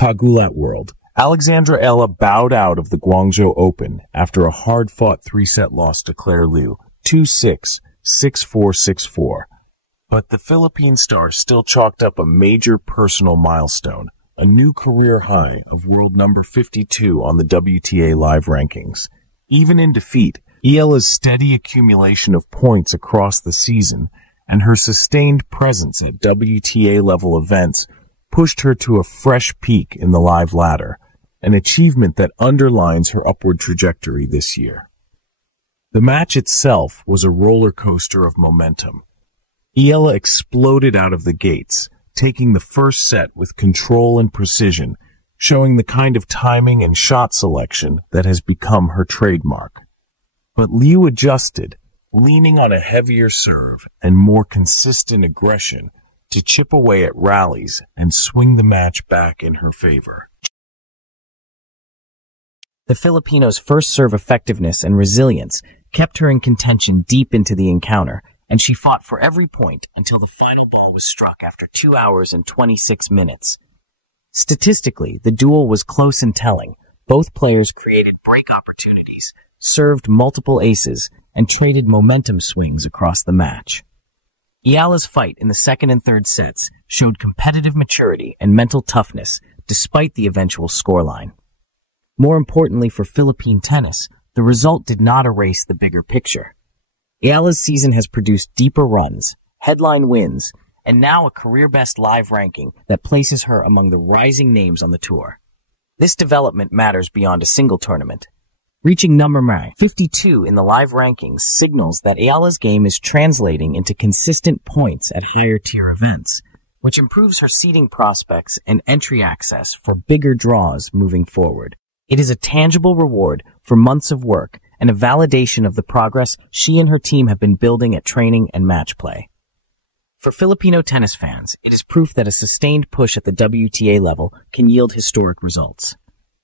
Kagulat World. Alexandra Ella bowed out of the Guangzhou Open after a hard-fought three-set loss to Claire Liu, 2-6, 6-4, 6-4. But the Philippine star still chalked up a major personal milestone, a new career high of world number 52 on the WTA live rankings. Even in defeat, Ella's steady accumulation of points across the season and her sustained presence at WTA-level events pushed her to a fresh peak in the live ladder, an achievement that underlines her upward trajectory this year. The match itself was a roller coaster of momentum. Ella exploded out of the gates, taking the first set with control and precision, showing the kind of timing and shot selection that has become her trademark. But Liu adjusted, leaning on a heavier serve and more consistent aggression to chip away at rallies and swing the match back in her favor. The Filipino's first serve effectiveness and resilience kept her in contention deep into the encounter, and she fought for every point until the final ball was struck after 2 hours and 26 minutes. Statistically, the duel was close and telling. Both players created break opportunities, served multiple aces, and traded momentum swings across the match. Ella's fight in the second and third sets showed competitive maturity and mental toughness despite the eventual scoreline. More importantly for Philippine tennis, the result did not erase the bigger picture. Ella's season has produced deeper runs, headline wins, and now a career-best live ranking that places her among the rising names on the tour. This development matters beyond a single tournament. Reaching number 52 in the live rankings signals that Ella's game is translating into consistent points at higher-tier events, which improves her seeding prospects and entry access for bigger draws moving forward. It is a tangible reward for months of work and a validation of the progress she and her team have been building at training and match play. For Filipino tennis fans, it is proof that a sustained push at the WTA level can yield historic results.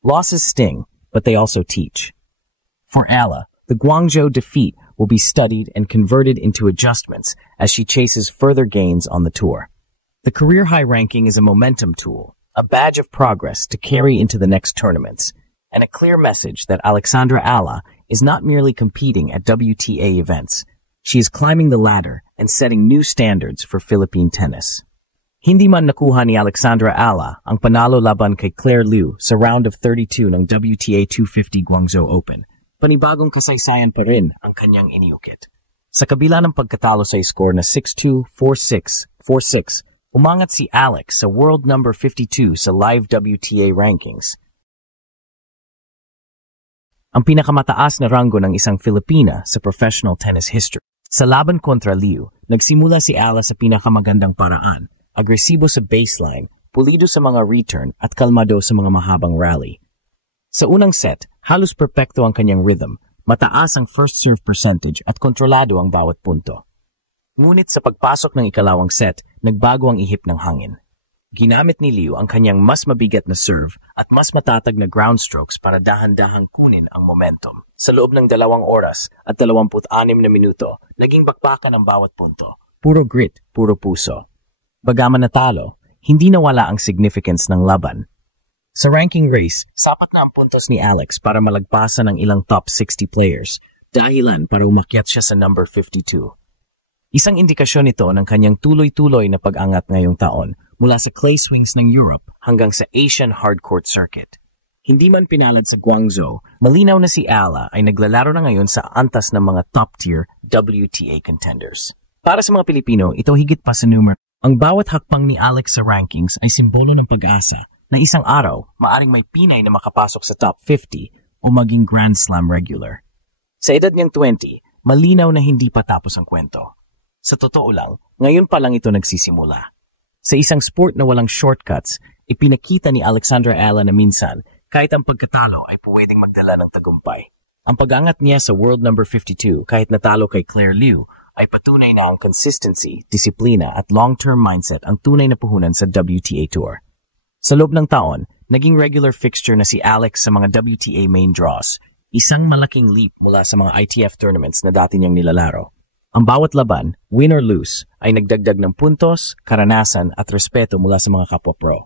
Losses sting, but they also teach. For Ella, the Guangzhou defeat will be studied and converted into adjustments as she chases further gains on the tour. The career high ranking is a momentum tool, a badge of progress to carry into the next tournaments, and a clear message that Alexandra Ella is not merely competing at WTA events. She is climbing the ladder and setting new standards for Philippine tennis. Hindi man nakuha ni Alexandra Ella ang panalo laban kay Claire Liu sa round of 32 ng WTA 250 Guangzhou Open. Panibagong kasaysayan pa rin ang kanyang iniukit. Sa kabila ng pagkatalo sa score na 6-2, 4-6, 4-6, umangat si Alex sa world number 52 sa live WTA rankings. Ang pinakamataas na ranggo ng isang Filipina sa professional tennis history. Sa laban kontra Liu, nagsimula si Ella sa pinakamagandang paraan, agresibo sa baseline, pulido sa mga return at kalmado sa mga mahabang rally. Sa unang set, halos perpekto ang kanyang rhythm, mataas ang first serve percentage at kontrolado ang bawat punto. Ngunit sa pagpasok ng ikalawang set, nagbago ang ihip ng hangin. Ginamit ni Liu ang kanyang mas mabigat na serve at mas matatag na ground strokes para dahan-dahang kunin ang momentum. Sa loob ng 2 oras at 26 na minuto, naging bakbakan ang bawat punto. Puro grit, puro puso. Bagaman natalo, hindi nawala ang significance ng laban. Sa ranking race, sapat na ang puntos ni Alex para malagpasan ang ilang top 60 players, dahilan para umakyat siya sa number 52. Isang indikasyon ito ng kanyang tuloy-tuloy na pag-angat ngayong taon mula sa clay swings ng Europe hanggang sa Asian hardcourt circuit. Hindi man pinalad sa Guangzhou, malinaw na si Ella ay naglalaro na ngayon sa antas ng mga top-tier WTA contenders. Para sa mga Pilipino, ito higit pa sa numero. Ang bawat hakbang ni Alex sa rankings ay simbolo ng pag-asa na isang araw, maaring may Pinay na makapasok sa top 50 o maging Grand Slam regular. Sa edad niyang 20, malinaw na hindi pa tapos ang kwento. Sa totoo lang, ngayon pa lang ito nagsisimula. Sa isang sport na walang shortcuts, ipinakita ni Alexandra Ella na minsan, kahit ang pagkatalo ay pwedeng magdala ng tagumpay. Ang pag-angat niya sa world number 52 kahit natalo kay Claire Liu ay patunay na ang consistency, disiplina at long-term mindset ang tunay na puhunan sa WTA Tour. Sa loob ng taon, naging regular fixture na si Alex sa mga WTA main draws, isang malaking leap mula sa mga ITF tournaments na dati niyang nilalaro. Ang bawat laban, win or lose, ay nagdagdag ng puntos, karanasan at respeto mula sa mga kapwa pro.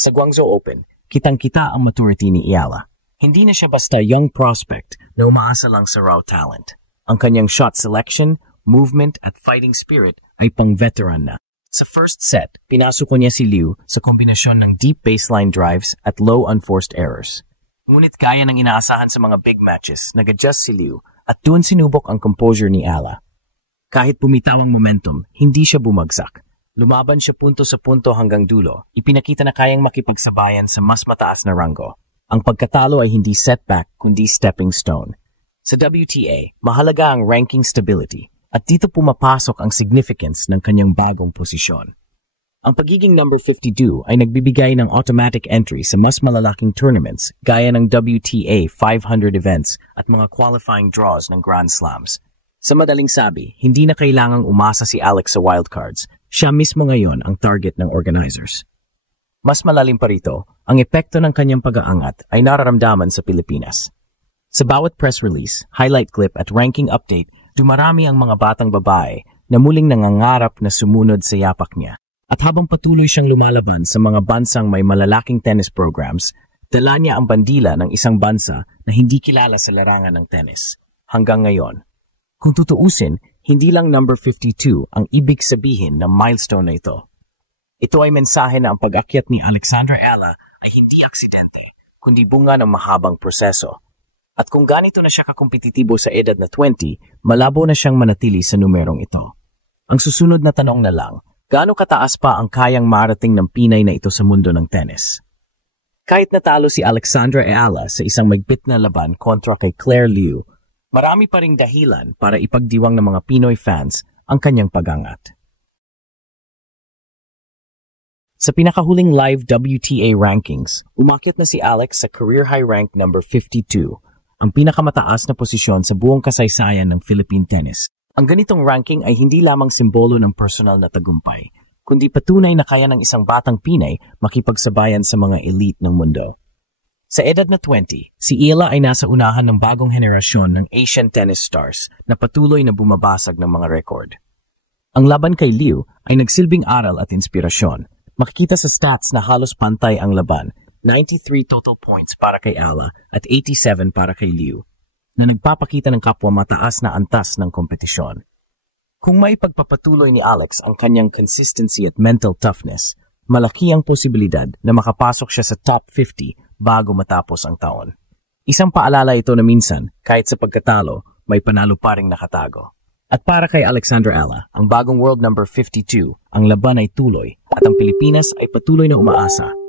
Sa Guangzhou Open, kitang-kita ang maturity ni Ayala. Hindi na siya basta young prospect na umaasa lang sa raw talent. Ang kanyang shot selection, movement at fighting spirit ay pang-veteran na. Sa first set, pinasok niya si Liu sa kombinasyon ng deep baseline drives at low unforced errors. Ngunit gaya ng inaasahan sa mga big matches, nag-adjust si Liu at doon sinubok ang composure ni Ayala. Kahit bumitaw ang momentum, hindi siya bumagsak. Lumaban siya punto sa punto hanggang dulo. Ipinakita na kayang makipagsabayan sa mas mataas na ranggo. Ang pagkatalo ay hindi setback kundi stepping stone. Sa WTA, mahalaga ang ranking stability at dito pumapasok ang significance ng kanyang bagong posisyon. Ang pagiging number 52 ay nagbibigay ng automatic entry sa mas malalaking tournaments gaya ng WTA 500 events at mga qualifying draws ng Grand Slams. Sa madaling sabi, hindi na kailangang umasa si Alex sa wildcards. Siya mismo ngayon ang target ng organizers. Mas malalim pa rito, ang epekto ng kanyang pag-aangat ay nararamdaman sa Pilipinas. Sa bawat press release, highlight clip at ranking update, dumarami ang mga batang babae na muling nangangarap na sumunod sa yapak niya. At habang patuloy siyang lumalaban sa mga bansang may malalaking tennis programs, dala niya ang bandila ng isang bansa na hindi kilala sa larangan ng tennis. Hanggang ngayon. Kung tutuusin, hindi lang number 52 ang ibig sabihin ng milestone na ito. Ito ay mensahe na ang pag-akyat ni Alexandra Ayala ay hindi aksidente, kundi bunga ng mahabang proseso. At kung ganito na siya kakompetitibo sa edad na 20, malabo na siyang manatili sa numerong ito. Ang susunod na tanong na lang, gaano kataas pa ang kayang marating ng Pinay na ito sa mundo ng tennis? Kahit natalo si Alexandra Ayala sa isang maigpit na laban kontra kay Claire Liu, marami pa ring dahilan para ipagdiwang ng mga Pinoy fans ang kanyang pag-angat. Sa pinakahuling live WTA rankings, umakyat na si Alex sa career high rank number 52, ang pinakamataas na posisyon sa buong kasaysayan ng Philippine tennis. Ang ganitong ranking ay hindi lamang simbolo ng personal na tagumpay, kundi patunay na kaya ng isang batang Pinay makipagsabayan sa mga elite ng mundo. Sa edad na 20, si Ayala ay nasa unahan ng bagong henerasyon ng Asian tennis stars na patuloy na bumabasag ng mga record. Ang laban kay Liu ay nagsilbing aral at inspirasyon. Makikita sa stats na halos pantay ang laban, 93 total points para kay Ayala at 87 para kay Liu, na nagpapakita ng kapwa mataas na antas ng kompetisyon. Kung may pagpapatuloy ni Alex ang kanyang consistency at mental toughness, malaki ang posibilidad na makapasok siya sa top 50 bago matapos ang taon. Isang paalala ito na minsan, kahit sa pagkatalo, may panalo pa ring nakatago. At para kay Alexandra Ayala, ang bagong world number 52, ang laban ay tuloy at ang Pilipinas ay patuloy na umaasa